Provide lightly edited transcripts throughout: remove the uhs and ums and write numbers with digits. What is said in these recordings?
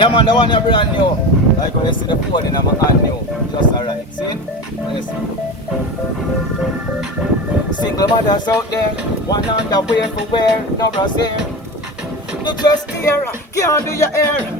Yeah man, the one you brand new. Like when you see the phone in my hand new. Just alright, see? Yes. Single mothers out there, one underwear for wear, no brassiere. You just here, can't do your hair.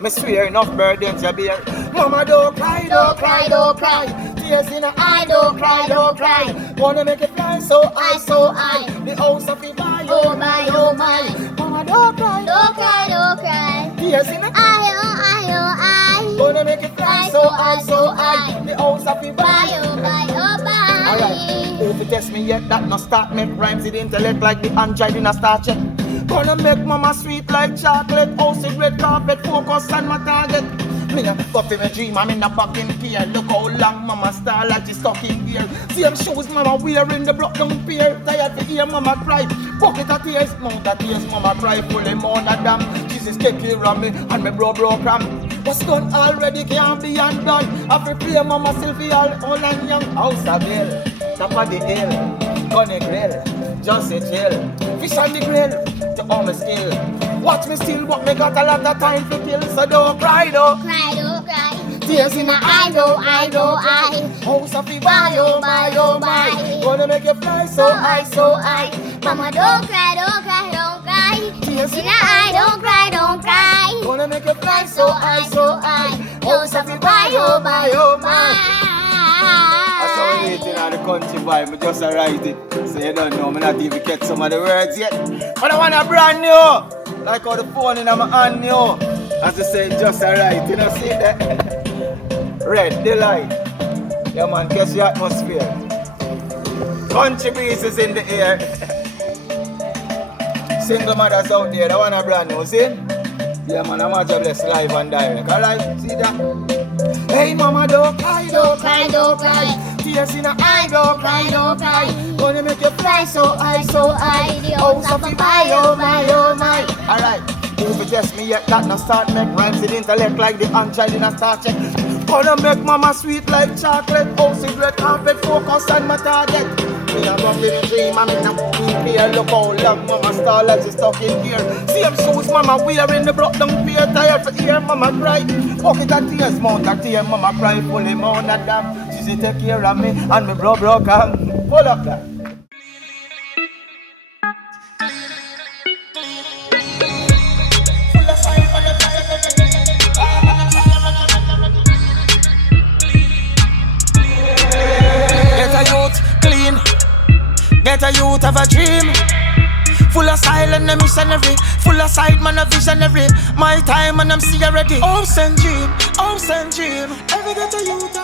Me swear enough burdens you bear. Mama don't cry, don't cry, don't cry. Tears in the eye, don't cry, don't cry. Wanna make it fly so high, so high. The house of the buy, oh my, oh my. Mama don't cry, don't cry, don't cry. Tears in the eye, oh eye, oh eye. Wanna make it fly so high, so high. The house of the buy, oh my, oh my. Alright, if you test me yet, that no start make rhymes in intellect like the Android in a star check. Gonna make mama sweet like chocolate. House in red carpet, focus on my target. Me a coffee my dream, I'm in a fucking pier. Look how long mama star like she's stuck in gear. Same shoes mama wearing the broke down pair. Tired to hear mama cry. Pocket of tears, mouth of tears, mama cry. Fully more than damn. Jesus take care of me and me bro cram. What's done already can't be undone. I prepare mama Sylvie all old and young. House of hill, top of the hill, gunny grill, just a chill. Fish on the grill, to all my skill. Watch me still, but me got a lot of time to kill. So don't cry, don't cry, don't cry. Tears in my eye, don't eye, don't eye. House of the buy, oh my, oh my. Gonna make you fly so high, so high. Mama don't cry, don't cry, don't cry. Tears In the eye, don't cry, don't cry. Gonna make you fly so high, so high. House of the buy, oh my, oh my. I saw waiting on the country vibe, I just write it. So you don't know, I not even get some of the words yet. But I want a brand new. Like how the phone in my hand new. As I say, just alright, you know, see that? Red, the light. Yeah man, guess your atmosphere. Country breezes in the air. Single mothers out there, that one a brand new, see? Yeah man, I'm majah blessed live and direct, alright? See that? Hey mama, don't cry, don't cry, don't cry. Tears in the eye, don't cry, don't cry. Gonna make you fly so high, so high. The house of the buy, oh my, oh my. Alright, if you test me yet, that no start make rhymes in intellect like the Android in a star check. Gonna make mama sweet like chocolate. House in red carpet, focus on my target. Me a go to the dream, I'm in a fucking fear. Look how long mama star like she's stuck in gear. Same shoes mama wearing the broke down pair. Tired to hear mama cry. Pocket of tears, mouth of tears, mama cry. Fully more than damn. She take care of me and me bro come. Pull up that. Get a youth clean. Get a youth have a dream. Full of silent and missionary. Full of sight man a visionary. My time and I'm see already. Hopes and dream. Hopes and dream. Every get a youth